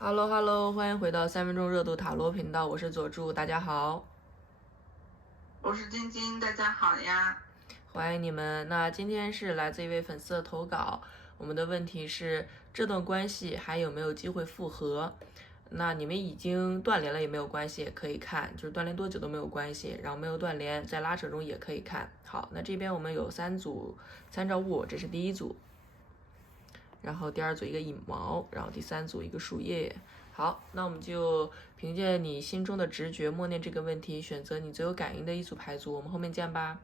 Hello Hello，欢迎回到3分钟热度塔罗频道，我是佐助，大家好，我是晶晶，大家好呀，欢迎你们。那今天是来自一位粉丝的投稿，我们的问题是这段关系还有没有机会复合？那你们已经断联了也没有关系，也可以看，就是断联多久都没有关系，然后没有断联，在拉扯中也可以看。好，那这边我们有3组参照物，这是第一组，然后第二组一个羽毛，然后第三组一个树叶。好，那我们就凭借你心中的直觉默念这个问题，选择你最有感应的一组牌组，我们后面见吧。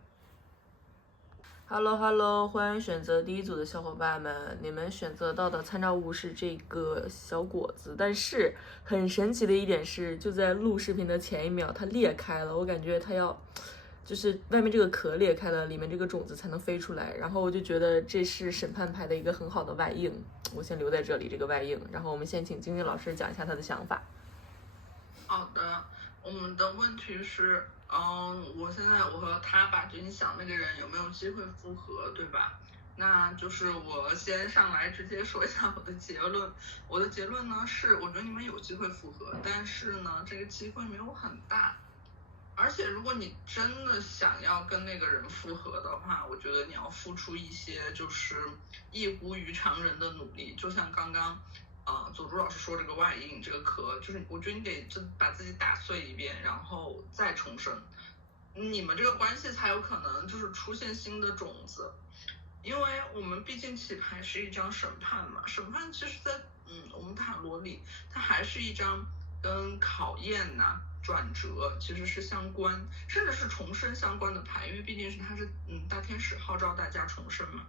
Hello Hello，欢迎选择第一组的小伙伴们，你们选择到的参照物是这个小果子，但是很神奇的一点是，就在录视频的前一秒，它裂开了，我感觉它要。就是外面这个壳裂开了，里面这个种子才能飞出来。然后我就觉得这是审判牌的一个很好的外应，我先留在这里这个外应。然后我们先请晶晶老师讲一下他的想法。好的，我们的问题是，我和他吧，就你想那个人有没有机会复合，对吧？那就是我先上来直接说一下我的结论。我的结论呢是，我觉得你们有机会复合，但是呢，这个机会没有很大。而且如果你真的想要跟那个人复合的话，我觉得你要付出一些就是异乎于常人的努力，就像刚刚佐助老师说这个外应这个壳，就是我觉得你得把自己打碎一遍，然后再重生，你们这个关系才有可能就是出现新的种子。因为我们毕竟起牌是一张审判嘛，审判其实在我们塔罗里，它还是一张跟考验呐、转折其实是相关，甚至是重生相关的牌，因为毕竟是它是大天使号召大家重生嘛。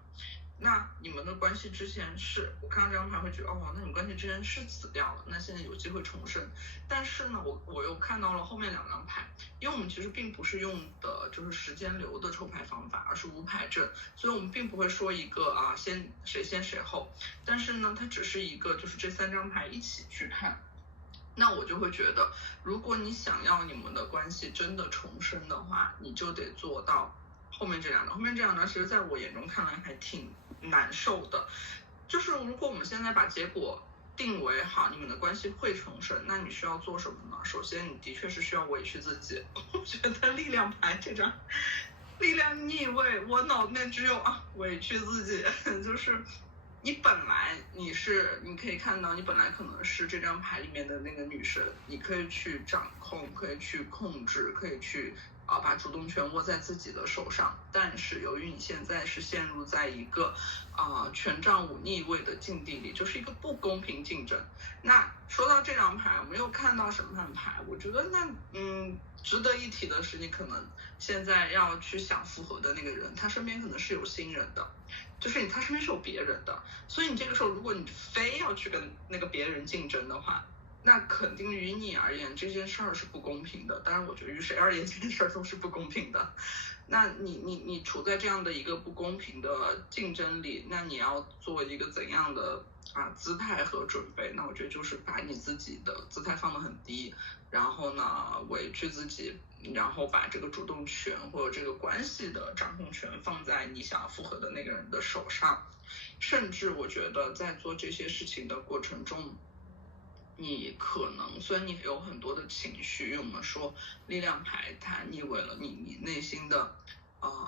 那你们的关系之前是我看到这张牌会觉得那你们关系之前是死掉了，那现在有机会重生。但是呢，我又看到了后面2张牌，因为我们其实并不是用的就是时间流的抽牌方法，而是无牌阵，所以我们并不会说一个先谁后，但是呢，它只是一个就是这3张牌一起去看。那我就会觉得，如果你想要你们的关系真的重生的话，你就得做到后面这2张。后面这2张其实在我眼中看来还挺难受的。就是如果我们现在把结果定为好，你们的关系会重生，那你需要做什么呢？首先，你的确是需要委屈自己。我觉得力量牌这张力量逆位，我脑内只有委屈自己，就是你本来你可以看到，你本来可能是这张牌里面的那个女神，你可以去掌控，可以去控制，可以去把主动权握在自己的手上。但是由于你现在是陷入在一个权杖5逆位的境地里，就是一个不公平竞争。那说到这张牌，我们又看到审判牌，我觉得那值得一提的是，你可能现在要去想复合的那个人，他身边可能是有新人的，就是他身边是有别人的，所以你这个时候如果你非要去跟那个别人竞争的话，那肯定于你而言这件事儿是不公平的。当然我觉得于谁而言这件事儿都是不公平的。那你处在这样的一个不公平的竞争里，那你要做一个怎样的姿态和准备？那我觉得就是把你自己的姿态放得很低，然后呢委屈自己，然后把这个主动权或者这个关系的掌控权放在你想要复合的那个人的手上。甚至我觉得在做这些事情的过程中，你可能虽然你有很多的情绪，因为我们说力量牌它逆位了，你内心的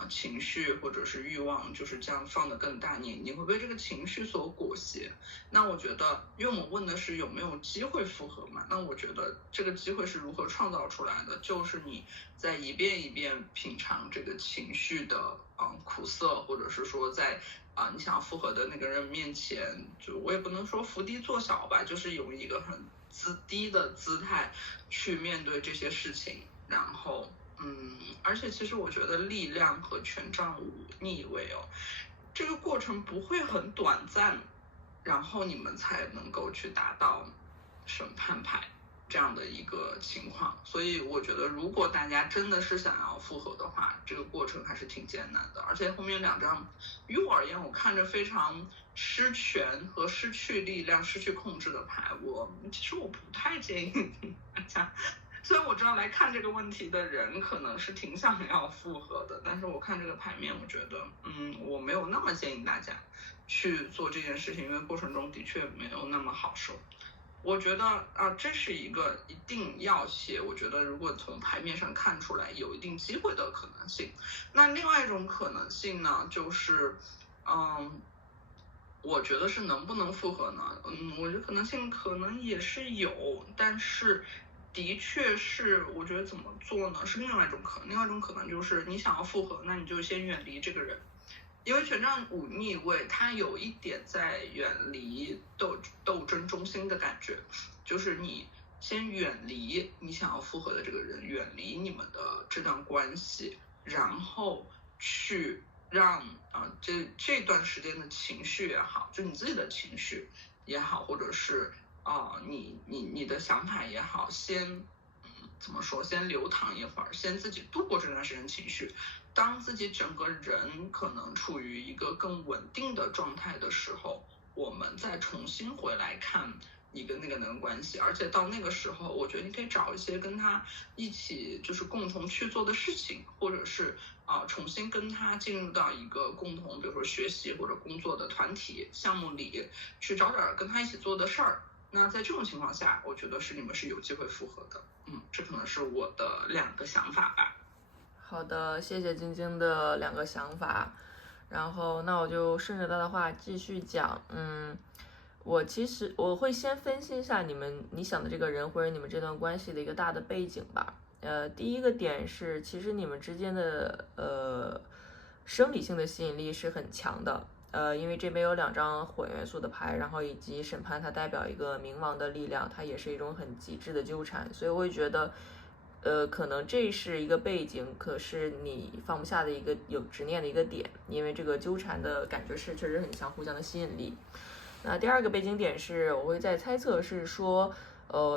情绪或者是欲望就是这样放得更大，你会被这个情绪所裹挟。那我觉得，因为我们问的是有没有机会复合嘛，那我觉得这个机会是如何创造出来的，就是你在一遍一遍品尝这个情绪的苦涩，或者是说在你想要复合的那个人面前，就我也不能说伏低做小吧，就是有一个很低的姿态去面对这些事情。然后而且其实我觉得力量和权杖5逆位这个过程不会很短暂，然后你们才能够去达到审判牌这样的一个情况。所以我觉得如果大家真的是想要复合的话，这个过程还是挺艰难的。而且后面2张于我而言，我看着非常失权和失去力量、失去控制的牌，其实我不太建议大家。虽然我知道来看这个问题的人可能是挺想要复合的，但是我看这个牌面，我觉得我没有那么建议大家去做这件事情，因为过程中的确没有那么好受。我觉得这是一个一定要写，我觉得如果从牌面上看出来有一定机会的可能性。那另外一种可能性呢，就是我觉得是能不能复合呢？我觉得可能性可能也是有，但是的确是，我觉得怎么做呢？是另外一种可能，另外一种可能就是你想要复合，那你就先远离这个人。因为权杖五逆位，它有一点在远离斗争中心的感觉，就是你先远离你想要复合的这个人，远离你们的这段关系，然后去让这段时间的情绪也好，就你自己的情绪也好，或者是你的想法也好，先怎么说，先流淌一会儿，先自己度过这段时间情绪。当自己整个人可能处于一个更稳定的状态的时候，我们再重新回来看你跟那个人的关系。而且到那个时候，我觉得你可以找一些跟他一起就是共同去做的事情，或者是重新跟他进入到一个共同，比如说学习或者工作的团体项目里，去找点跟他一起做的事儿。那在这种情况下，我觉得是你们是有机会复合的。这可能是我的2个想法吧。好的，谢谢晶晶的2个想法，然后那我就顺着他的话继续讲。我会先分析一下你想的这个人或者你们这段关系的一个大的背景吧。第一个点是，其实你们之间的生理性的吸引力是很强的。因为这边有2张火元素的牌，然后以及审判，它代表一个冥王的力量，它也是一种很极致的纠缠，所以我会觉得。可能这是一个背景，可是你放不下的一个有执念的一个点，因为这个纠缠的感觉是确实很像互相的吸引力。那第2个背景点是，我会在猜测是说，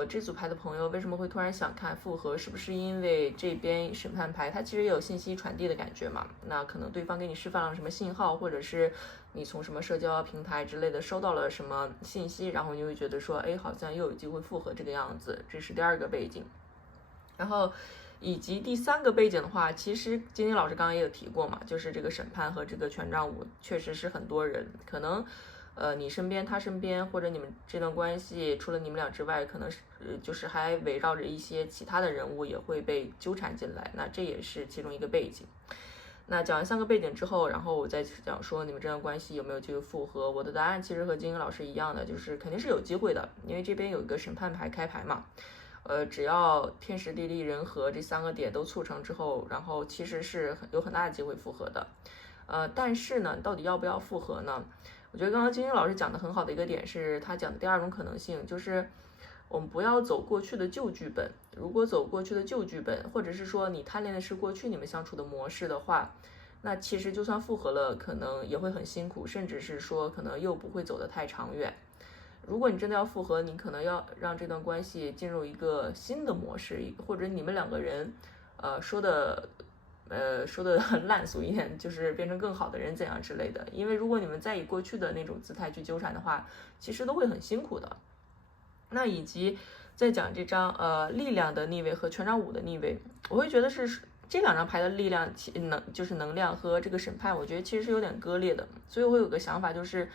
这组牌的朋友为什么会突然想看复合，是不是因为这边审判牌它其实也有信息传递的感觉嘛？那可能对方给你释放了什么信号，或者是你从什么社交平台之类的收到了什么信息，然后你会觉得说，哎，好像又有机会复合这个样子，这是第2个背景。然后以及第3个背景的话，其实晶晶老师刚刚也有提过嘛，就是这个审判和这个权杖五确实是很多人，可能你身边他身边，或者你们这段关系除了你们俩之外，可能是就是还围绕着一些其他的人物也会被纠缠进来，那这也是其中一个背景。那讲完3个背景之后，然后我再讲说你们这段关系有没有机会复合。我的答案其实和晶晶老师一样的，就是肯定是有机会的，因为这边有一个审判牌开牌嘛。只要天时地利人和这3个点都促成之后，然后其实是有很大的机会复合的。但是呢，到底要不要复合呢？我觉得刚刚晶晶老师讲的很好的一个点是，他讲的第2种可能性，就是我们不要走过去的旧剧本。如果走过去的旧剧本，或者是说你贪恋的是过去你们相处的模式的话，那其实就算复合了，可能也会很辛苦，甚至是说可能又不会走得太长远。如果你真的要复合，你可能要让这段关系进入一个新的模式，或者你们2个人，说的烂俗一点，就是变成更好的人怎样之类的。因为如果你们再以过去的那种姿态去纠缠的话，其实都会很辛苦的。那以及再讲这张力量的逆位和权杖五的逆位，我会觉得是这2张牌的力量就是能量和这个审判，我觉得其实是有点割裂的。所以我会有个想法，就是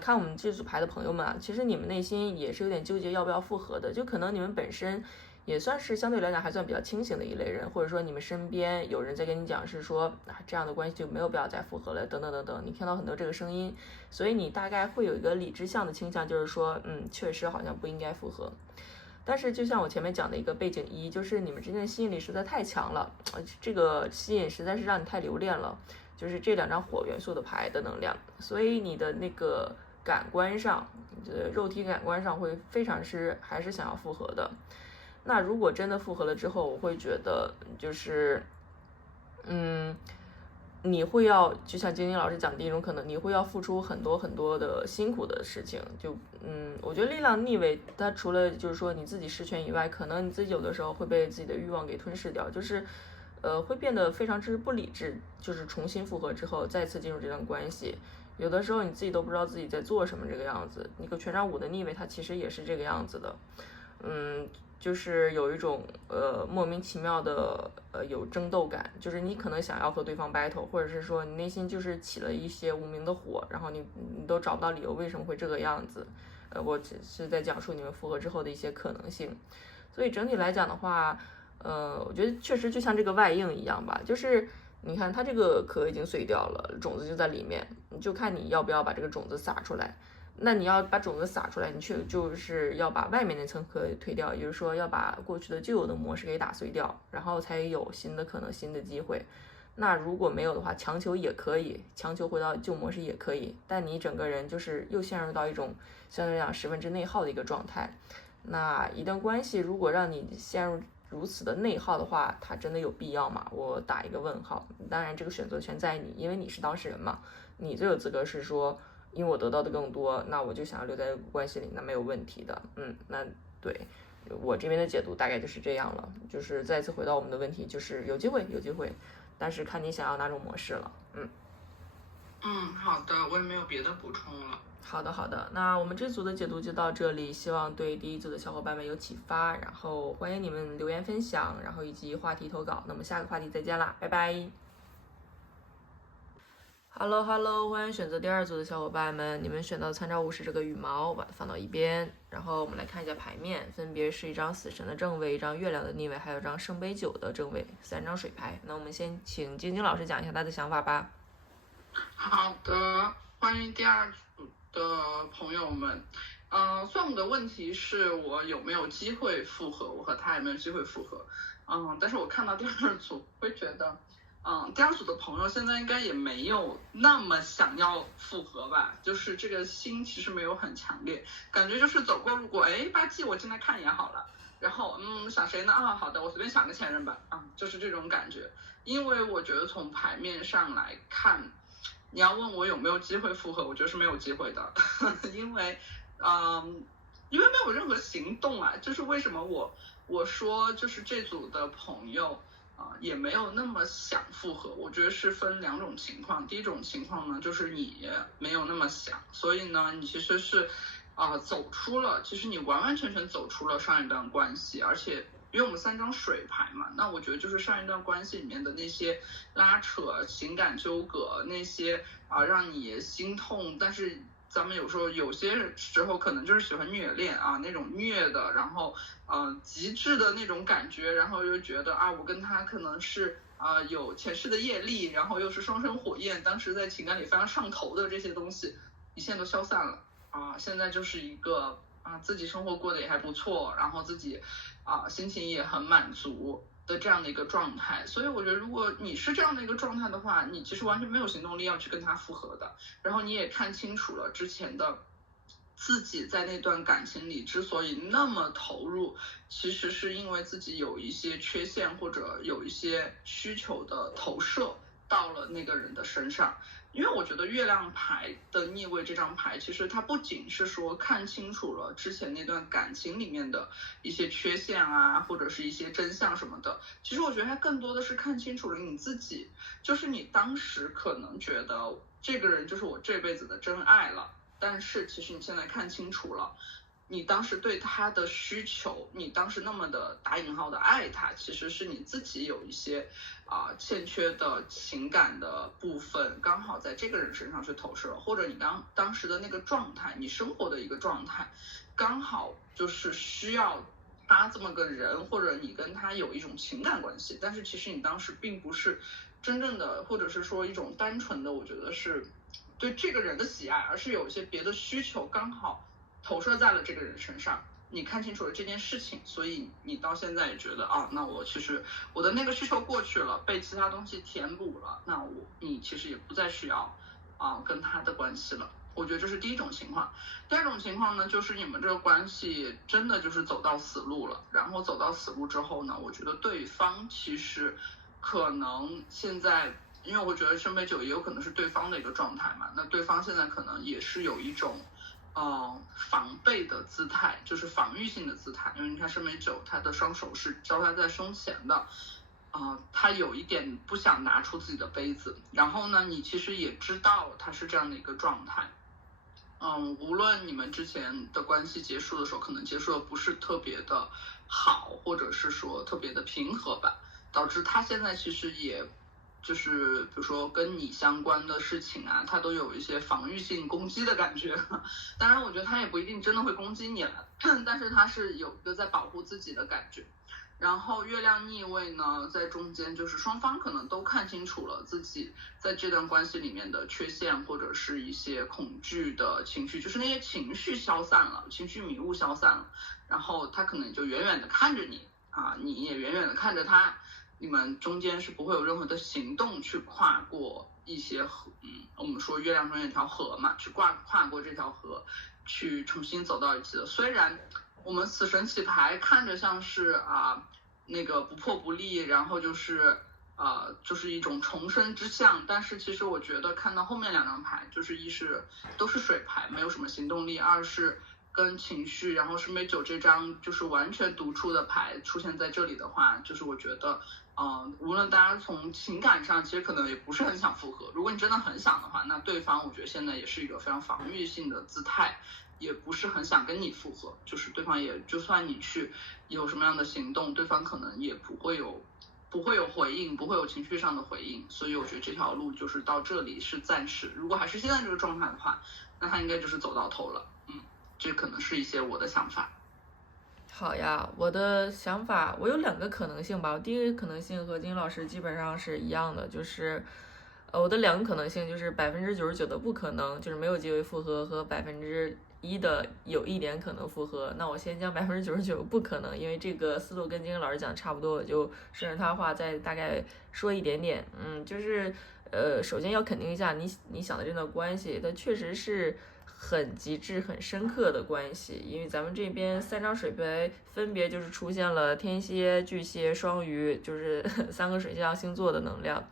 看我们这组牌的朋友们啊，其实你们内心也是有点纠结要不要复合的，就可能你们本身也算是相对来讲还算比较清醒的一类人，或者说你们身边有人在跟你讲是说这样的关系就没有必要再复合了，等等等等，你听到很多这个声音，所以你大概会有一个理智向的倾向，就是说确实好像不应该复合。但是就像我前面讲的一个背景一，就是你们之间的吸引力实在太强了，这个吸引实在是让你太留恋了，就是这2张火元素的牌的能量，所以你的那个感官上，肉体感官上会非常还是想要复合的。那如果真的复合了之后，我会觉得就是你会要就像晶晶老师讲的第1种可能，你会要付出很多很多的辛苦的事情。就我觉得力量逆位它除了就是说你自己失权以外，可能你自己有的时候会被自己的欲望给吞噬掉，就是会变得非常之不理智，就是重新复合之后再次进入这段关系，有的时候你自己都不知道自己在做什么这个样子。那个权杖五的逆位它其实也是这个样子的，就是有一种莫名其妙的有争斗感，就是你可能想要和对方 battle， 或者是说你内心就是起了一些无名的火，然后你都找不到理由为什么会这个样子，我只是在讲述你们复合之后的一些可能性。所以整体来讲的话，我觉得确实就像这个外应一样吧，就是你看它这个壳已经碎掉了，种子就在里面，你就看你要不要把这个种子撒出来。那你要把种子撒出来，你就是要把外面那层壳推掉，也就是说要把过去的旧有的模式给打碎掉，然后才有新的可能、新的机会。那如果没有的话，强求也可以，强求回到旧模式也可以，但你整个人就是又陷入到一种相对来讲十分之内耗的一个状态。那一段关系如果让你陷入如此的内耗的话，它真的有必要吗？我打一个问号。当然这个选择权在你，因为你是当事人嘛，你最有资格是说，因为我得到的更多，那我就想要留在关系里，那没有问题的。那对我这边的解读大概就是这样了，就是再次回到我们的问题，就是有机会，但是看你想要哪种模式了。好的，我也没有别的补充了。好的，那我们这组的解读就到这里，希望对第一组的小伙伴们有启发，然后欢迎你们留言分享，然后以及话题投稿。那么下个话题再见啦，拜拜。Hello， 欢迎选择第二组的小伙伴们，你们选到参照物是这个羽毛，把它放到一边，然后我们来看一下牌面，分别是一张死神的正位，一张月亮的逆位，还有一张圣杯9的正位，3张水牌。那我们先请晶晶老师讲一下他的想法吧。好的，欢迎第二组的朋友们。算我的问题是我有没有机会复合，我和他有没有机会复合。但是我看到第二组会觉得，第二组的朋友现在应该也没有那么想要复合吧，就是这个心其实没有很强烈，感觉就是走过路过，吧唧我进来看一眼好了，然后想谁呢？好的，我随便想个前任吧，就是这种感觉。因为我觉得从牌面上来看，你要问我有没有机会复合，我觉得是没有机会的，因为没有任何行动啊，就是为什么我说就是这组的朋友也没有那么想复合，我觉得是分两种情况。第一种情况呢，就是你没有那么想，所以呢，你其实是其实你完完全全走出了上一段关系，而且因为我们3张水牌嘛，那我觉得就是上一段关系里面的那些拉扯、情感纠葛，那些让你心痛，但是咱们有些时候可能就是喜欢虐恋那种虐的，然后极致的那种感觉，然后又觉得我跟他可能是有前世的业力，然后又是双生火焰，当时在情感里非常上头的这些东西，你现在都消散了现在就是一个自己生活过得也还不错，然后自己心情也很满足的这样的一个状态。所以我觉得如果你是这样的一个状态的话，你其实完全没有行动力要去跟他复合的，然后你也看清楚了之前的自己在那段感情里之所以那么投入，其实是因为自己有一些缺陷或者有一些需求的投射到了那个人的身上。因为我觉得月亮牌的逆位这张牌，其实它不仅是说看清楚了之前那段感情里面的一些缺陷或者是一些真相什么的，其实我觉得它更多的是看清楚了你自己，就是你当时可能觉得这个人就是我这辈子的真爱了，但是其实你现在看清楚了，你当时对他的需求，你当时那么的打引号的爱他，其实是你自己有一些欠缺的情感的部分，刚好在这个人身上去投射了，或者你当时的那个状态，你生活的一个状态，刚好就是需要他这么个人，或者你跟他有一种情感关系，但是其实你当时并不是真正的，或者是说一种单纯的，我觉得是对这个人的喜爱，而是有一些别的需求刚好投射在了这个人身上，你看清楚了这件事情，所以你到现在也觉得那我其实我的那个需求过去了，被其他东西填补了，那你其实也不再需要跟他的关系了。我觉得这是第一种情况。第二种情况呢，就是你们这个关系真的就是走到死路了，然后走到死路之后呢，我觉得对方其实可能现在，因为我觉得圣杯9也有可能是对方的一个状态嘛，那对方现在可能也是有一种防备的姿态，就是防御性的姿态，因为你看圣杯9他的双手是交叉在胸前的，他有一点不想拿出自己的杯子，然后呢你其实也知道他是这样的一个状态，无论你们之前的关系结束的时候可能结束的不是特别的好，或者是说特别的平和吧，导致他现在其实也就是比如说跟你相关的事情啊，他都有一些防御性攻击的感觉。当然，我觉得他也不一定真的会攻击你了，但是他是有一个在保护自己的感觉。然后月亮逆位呢，在中间，就是双方可能都看清楚了自己在这段关系里面的缺陷，或者是一些恐惧的情绪，就是那些情绪消散了，情绪迷雾消散了，然后他可能就远远的看着你啊，你也远远的看着他，你们中间是不会有任何的行动去跨过一些河，我们说月亮中有一条河嘛，去跨过这条河，去重新走到一起的。虽然我们死神起牌看着像是那个不破不立，然后就是就是一种重生之象，但是其实我觉得看到后面2张牌，就是一是都是水牌，没有什么行动力；二是跟情绪，然后圣杯9这张就是完全独处的牌出现在这里的话，就是我觉得无论大家从情感上其实可能也不是很想复合，如果你真的很想的话，那对方我觉得现在也是一个非常防御性的姿态，也不是很想跟你复合，就是对方也就算你去有什么样的行动，对方可能也不会有回应，不会有情绪上的回应。所以我觉得这条路就是到这里是暂时，如果还是现在这个状态的话，那他应该就是走到头了。这可能是一些我的想法。好呀，我的想法我有2个可能性吧。我第一个可能性和金老师基本上是一样的，就是我的2个可能性就是99%的不可能，就是没有机会复合，和1%的有一点可能复合。那我先将99%不可能，因为这个思路跟金老师讲差不多，我就顺着他话再大概说一点点。就是首先要肯定一下你想的这段关系，它确实是很极致、很深刻的关系，因为咱们这边3张水牌分别就是出现了天蝎、巨蟹、双鱼，就是3个水象星座的能量，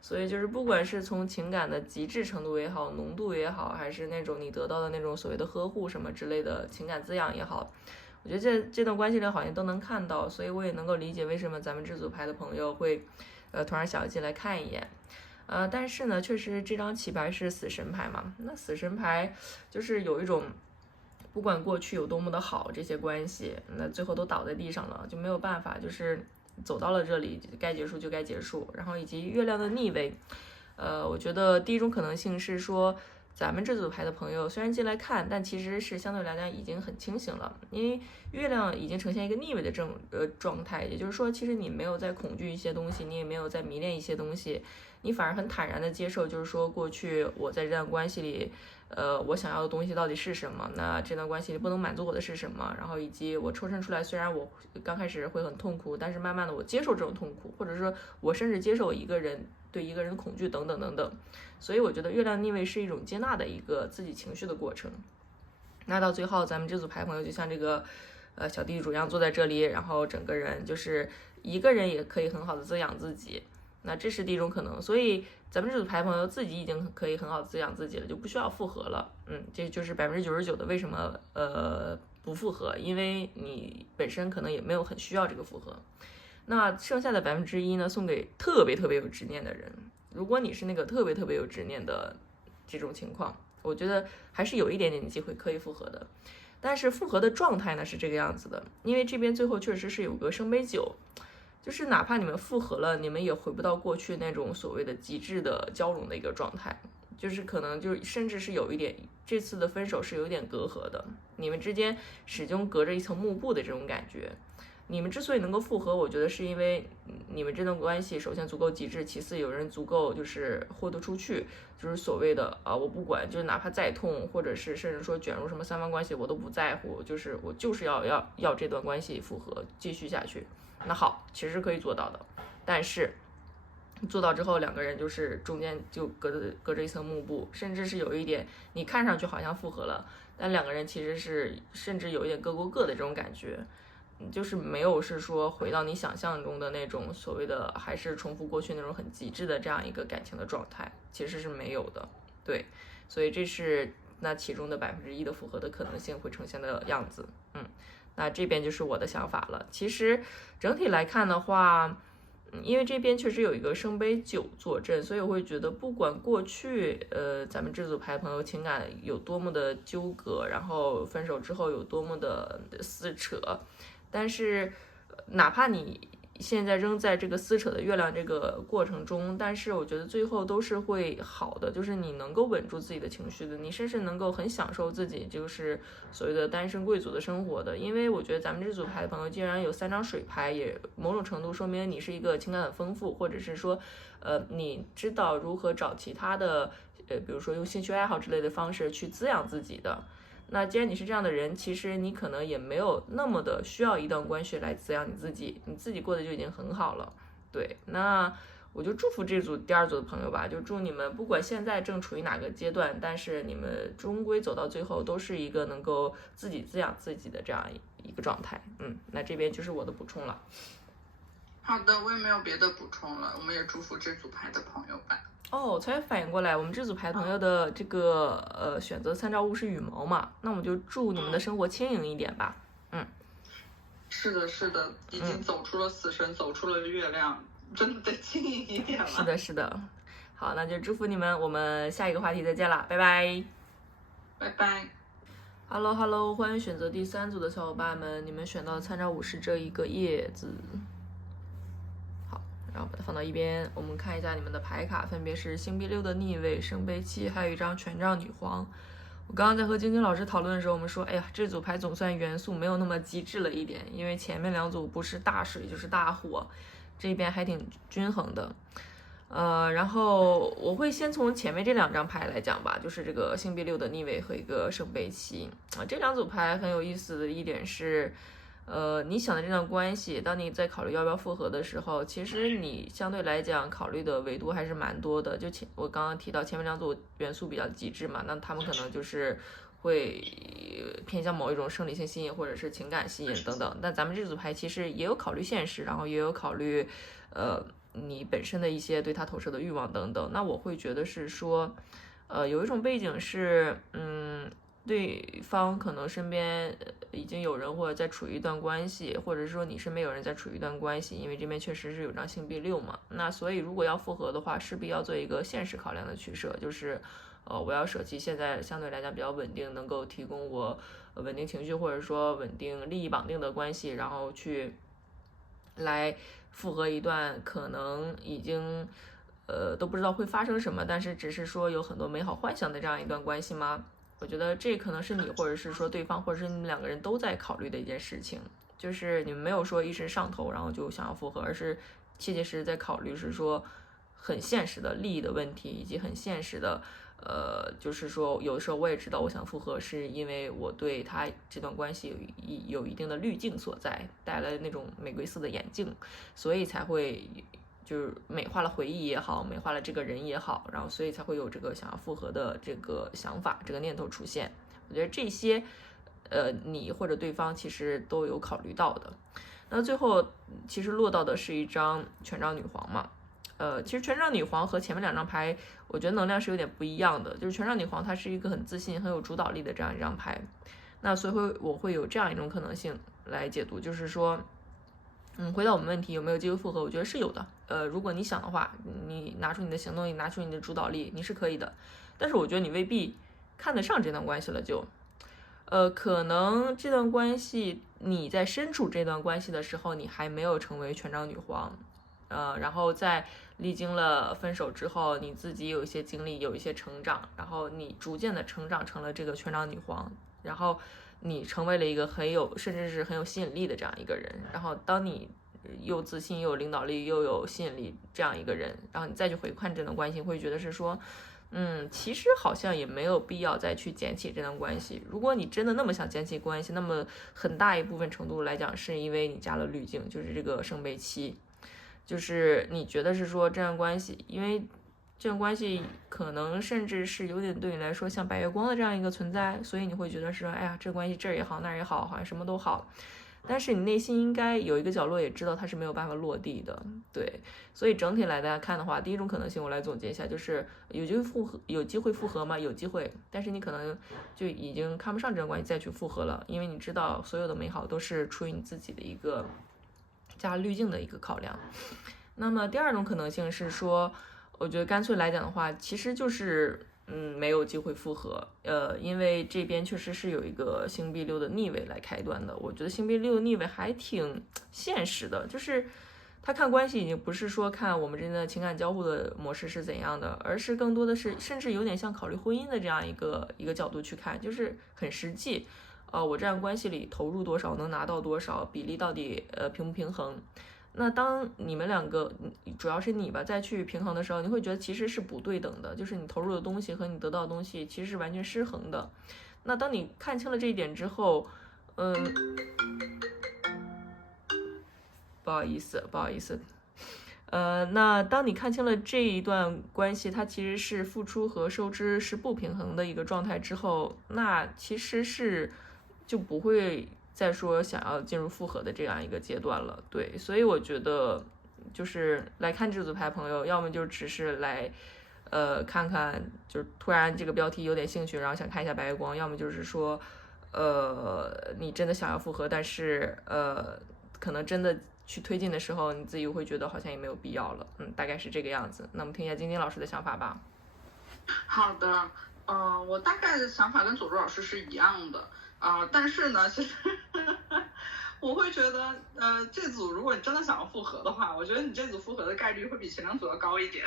所以就是不管是从情感的极致程度也好，浓度也好，还是那种你得到的那种所谓的呵护什么之类的情感滋养也好，我觉得这段关系里好像都能看到，所以我也能够理解为什么咱们这组牌的朋友会突然想要进来看一眼。但是呢，确实这张棋牌是死神牌嘛，那死神牌就是有一种不管过去有多么的好，这些关系那最后都倒在地上了，就没有办法，就是走到了这里，该结束就该结束。然后以及月亮的逆位，我觉得第一种可能性是说，咱们这组牌的朋友虽然进来看，但其实是相对来讲已经很清醒了，因为月亮已经呈现一个逆位的状态，也就是说，其实你没有在恐惧一些东西，你也没有在迷恋一些东西，你反而很坦然的接受，就是说过去我在这段关系里，我想要的东西到底是什么？那这段关系里不能满足我的是什么？然后以及我抽身出来，虽然我刚开始会很痛苦，但是慢慢的我接受这种痛苦，或者说我甚至接受一个人对一个人的恐惧等等等等。所以我觉得月亮逆位是一种接纳的一个自己情绪的过程。那到最后，咱们这组牌朋友就像这个小地主一样坐在这里，然后整个人就是一个人也可以很好的滋养自己。那这是第一种可能，所以咱们这组牌朋友自己已经可以很好滋养自己了，就不需要复合了。这就是99%的为什么不复合，因为你本身可能也没有很需要这个复合。那剩下的1%呢，送给特别特别有执念的人。如果你是那个特别特别有执念的这种情况，我觉得还是有一点点的机会可以复合的。但是复合的状态呢是这个样子的，因为这边最后确实是有个圣杯9。就是哪怕你们复合了，你们也回不到过去那种所谓的极致的交融的一个状态，就是可能就甚至是有一点，这次的分手是有点隔阂的，你们之间始终隔着一层幕布的这种感觉。你们之所以能够复合，我觉得是因为你们这段关系首先足够极致，其次有人足够就是豁得出去，就是所谓的我不管，就是哪怕再痛，或者是甚至说卷入什么3方关系我都不在乎，就是我就是要这段关系复合继续下去。那好，其实是可以做到的，但是做到之后2个人就是中间就隔着一层幕布，甚至是有一点你看上去好像复合了，但2个人其实是甚至有一点各过各的这种感觉，就是没有是说回到你想象中的那种所谓的还是重复过去那种很极致的这样一个感情的状态，其实是没有的。对，所以这是那其中的1%的复合的可能性会呈现的样子。那这边就是我的想法了。其实整体来看的话，因为这边确实有一个圣杯9坐镇，所以我会觉得不管过去咱们这组牌朋友情感有多么的纠葛，然后分手之后有多么的撕扯，但是哪怕你现在仍在这个撕扯的月亮这个过程中，但是我觉得最后都是会好的，就是你能够稳住自己的情绪的，你甚至能够很享受自己就是所谓的单身贵族的生活的。因为我觉得咱们这组牌的朋友既然有3张水牌，也某种程度说明你是一个情感很丰富，或者是说你知道如何找其他的比如说用兴趣爱好之类的方式去滋养自己的。那既然你是这样的人，其实你可能也没有那么的需要一段关系来滋养你自己，你自己过得就已经很好了。对，那我就祝福这组第2组的朋友吧，就祝你们不管现在正处于哪个阶段，但是你们终归走到最后都是一个能够自己滋养自己的这样一个状态。那这边就是我的补充了。好的，我也没有别的补充了，我们也祝福这组牌的朋友吧。我才反应过来，我们这组牌朋友的这个选择参照物是羽毛嘛，那我们就祝你们的生活轻盈一点吧。是的，是的，已经走出了死神，走出了月亮，真的得轻盈一点了。是的，是的。好，那就祝福你们，我们下一个话题再见啦，拜拜。拜拜。Hello，欢迎选择第3组的小伙伴们，你们选到的参照物是这一个叶子。然后把它放到一边，我们看一下你们的牌卡，分别是星币6的逆位、圣杯7，还有一张权杖女皇。我刚刚在和晶晶老师讨论的时候，我们说，哎呀，这组牌总算元素没有那么极致了一点，因为前面2组不是大水就是大火，这边还挺均衡的。然后我会先从前面这2张牌来讲吧，就是这个星币6的逆位和一个圣杯7这2组牌很有意思的一点是。你想的这段关系，当你在考虑要不要复合的时候，其实你相对来讲考虑的维度还是蛮多的。就我刚刚提到前面2组元素比较极致嘛，那他们可能就是会偏向某一种生理性吸引或者是情感吸引等等。但咱们这组牌其实也有考虑现实，然后也有考虑你本身的一些对他投射的欲望等等。那我会觉得是说，有一种背景是对方可能身边已经有人或者在处于一段关系，或者是说你身边有人在处于一段关系，因为这边确实是有张星币6嘛，那所以如果要复合的话，势必要做一个现实考量的取舍，就是我要舍弃现在相对来讲比较稳定，能够提供我稳定情绪或者说稳定利益绑定的关系，然后去来复合一段可能已经都不知道会发生什么，但是只是说有很多美好幻想的这样一段关系吗？我觉得这可能是你或者是说对方或者是你们2个人都在考虑的一件事情，就是你们没有说一时上头然后就想要复合，而是切切实实在考虑是说很现实的利益的问题，以及很现实的就是说有的时候我也知道我想复合是因为我对他这段关系有一定的滤镜所在，戴了那种玫瑰色的眼镜，所以才会就是美化了回忆也好，美化了这个人也好，然后所以才会有这个想要复合的这个想法，这个念头出现。我觉得这些你或者对方其实都有考虑到的。那最后其实落到的是一张权杖女皇嘛，其实权杖女皇和前面2张牌我觉得能量是有点不一样的，就是权杖女皇它是一个很自信很有主导力的这样一张牌，那所以我会有这样一种可能性来解读，就是说回到我们问题有没有机会复合，我觉得是有的。如果你想的话，你拿出你的行动力，拿出你的主导力，你是可以的。但是我觉得你未必看得上这段关系了，就可能这段关系你在身处这段关系的时候，你还没有成为权杖女皇，然后在历经了分手之后，你自己有一些经历，有一些成长，然后你逐渐的成长成了这个权杖女皇，然后你成为了一个甚至是很有吸引力的这样一个人，然后当你又自信又有领导力又有吸引力这样一个人，然后你再去回看这段关系，会觉得是说其实好像也没有必要再去捡起这段关系。如果你真的那么想捡起关系，那么很大一部分程度来讲是因为你加了滤镜，就是这个圣杯7，就是你觉得是说这段关系，因为这段关系可能甚至是有点对你来说像白月光的这样一个存在，所以你会觉得是哎呀，这关系这儿也好那儿也好，好像什么都好，但是你内心应该有一个角落也知道它是没有办法落地的。对，所以整体来大家看的话，第一种可能性我来总结一下，就是有机会复合吗？有机会，但是你可能就已经看不上这段关系再去复合了，因为你知道所有的美好都是出于你自己的一个加滤镜的一个考量。那么第2种可能性是说，我觉得干脆来讲的话，其实就是没有机会复合，因为这边确实是有一个星币6的逆位来开端的。我觉得星币6逆位还挺现实的，就是他看关系已经不是说看我们之间的情感交互的模式是怎样的，而是更多的是甚至有点像考虑婚姻的这样一个角度去看，就是很实际。我这样关系里投入多少能拿到多少，比例到底平不平衡？那当你们两个主要是你吧再去平衡的时候，你会觉得其实是不对等的，就是你投入的东西和你得到的东西其实是完全失衡的。那当你看清了这一点之后，不好意思，那当你看清了这一段关系，它其实是付出和收支是不平衡的一个状态之后，那其实是就不会再说想要进入复合的这样一个阶段了。对，所以我觉得就是来看这组牌朋友，要么就只是来看看，就是突然这个标题有点兴趣，然后想看一下白月光，要么就是说你真的想要复合，但是可能真的去推进的时候，你自己会觉得好像也没有必要了，大概是这个样子。那我们听一下晶晶老师的想法吧。好的，我大概的想法跟佐助老师是一样的，但是呢，其实我会觉得，这组如果你真的想要复合的话，我觉得你这组复合的概率会比前两组要高一点，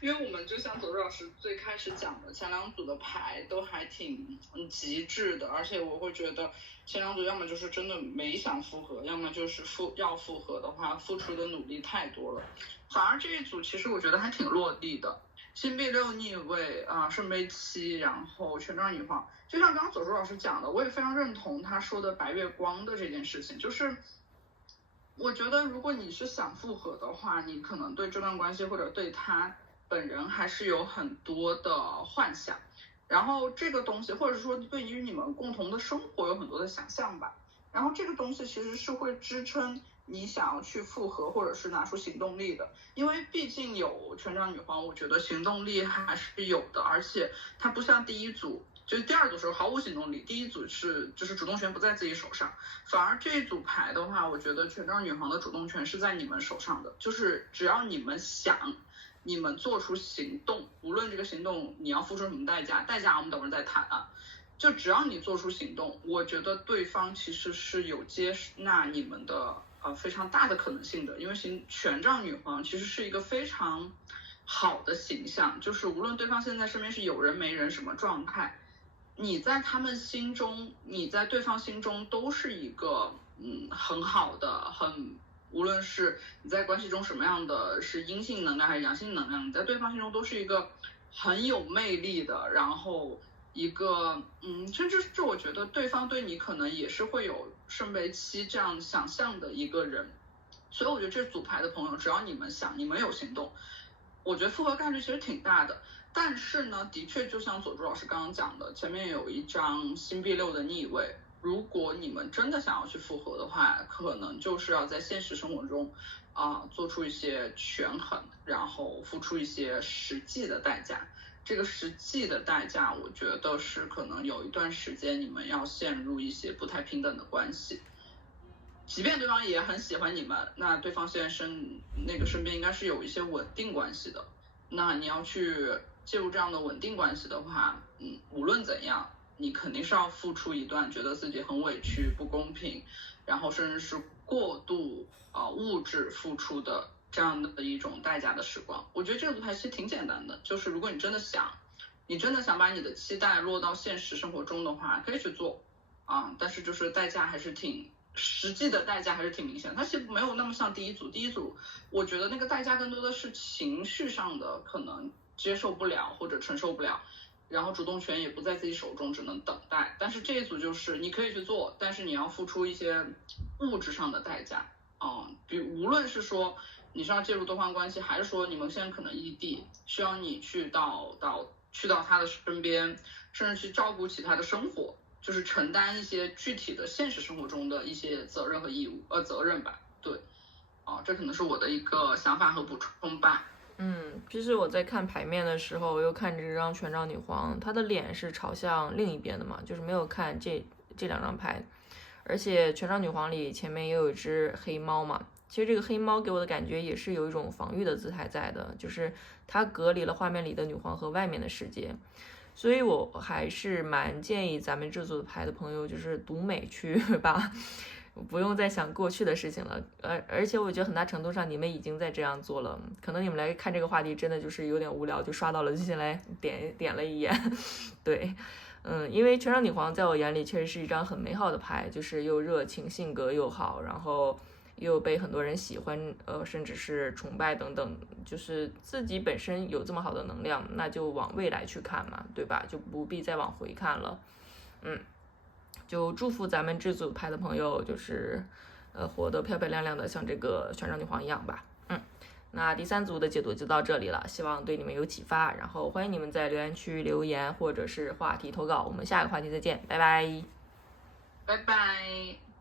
因为我们就像佐助老师最开始讲的，前两组的牌都还挺极致的，而且我会觉得前两组要么就是真的没想复合，要么就是要复合的话，付出的努力太多了，反而这一组其实我觉得还挺落地的。星币6逆位圣杯7，然后权杖女皇，就像刚刚佐助老师讲的，我也非常认同他说的白月光的这件事情，就是我觉得如果你是想复合的话，你可能对这段关系或者对他本人还是有很多的幻想，然后这个东西或者说对于你们共同的生活有很多的想象吧，然后这个东西其实是会支撑你想要去复合或者是拿出行动力的，因为毕竟有权杖女皇，我觉得行动力还是有的，而且它不像第一组，就是第二组时候毫无行动力，第一组就是主动权不在自己手上，反而这一组牌的话，我觉得权杖女皇的主动权是在你们手上的，就是只要你们想，你们做出行动，无论这个行动你要付出什么代价我们等会儿再谈啊。就只要你做出行动，我觉得对方其实是有接纳你们的非常大的可能性的，因为权杖女皇其实是一个非常好的形象，就是无论对方现在身边是有人没人什么状态，你在他们心中，你在对方心中都是一个很好的，无论是你在关系中什么样的是阴性能量还是阳性能量，你在对方心中都是一个很有魅力的，然后一个甚至是我觉得对方对你可能也是会有圣杯7这样想象的一个人，所以我觉得这组牌的朋友，只要你们想，你们有行动，我觉得复合概率其实挺大的。但是呢，的确就像佐助老师刚刚讲的，前面有一张星币6的逆位，如果你们真的想要去复合的话，可能就是要在现实生活中做出一些权衡，然后付出一些实际的代价。这个实际的代价，我觉得是可能有一段时间你们要陷入一些不太平等的关系。即便对方也很喜欢你们，那对方现在身边应该是有一些稳定关系的。那你要去介入这样的稳定关系的话，无论怎样，你肯定是要付出一段觉得自己很委屈、不公平，然后甚至是过度物质付出的这样的一种代价的时光。我觉得这个还是挺简单的，就是如果你真的想把你的期待落到现实生活中的话，可以去做但是就是代价还是实际的代价还是挺明显的，它其实没有那么像第一组，我觉得那个代价更多的是情绪上的，可能接受不了或者承受不了，然后主动权也不在自己手中，只能等待。但是这一组就是你可以去做，但是你要付出一些物质上的代价比如无论是说你是要介入多方关系，还是说你们现在可能异地，需要你去到他的身边，甚至去照顾起他的生活，就是承担一些具体的现实生活中的一些责任和义务责任吧。对这可能是我的一个想法和补充吧。其实我在看牌面的时候，我又看这张权杖女皇，她的脸是朝向另一边的嘛，就是没有看这两张牌，而且权杖女皇里前面也有一只黑猫嘛，其实这个黑猫给我的感觉也是有一种防御的姿态在的，就是它隔离了画面里的女皇和外面的世界，所以我还是蛮建议咱们这组牌的朋友就是读美去把不用再想过去的事情了。而且我觉得很大程度上你们已经在这样做了，可能你们来看这个话题真的就是有点无聊，就刷到了就进来点了一眼，对。因为权杖女皇在我眼里确实是一张很美好的牌，就是又热情，性格又好，然后又被很多人喜欢，甚至是崇拜等等，就是自己本身有这么好的能量，那就往未来去看嘛，对吧？就不必再往回看了。就祝福咱们这组牌的朋友，就是活得漂漂亮亮的，像这个权杖女皇一样吧。那第3组的解读就到这里了，希望对你们有启发，然后欢迎你们在留言区留言或者是话题投稿，我们下一个话题再见，拜拜。拜拜。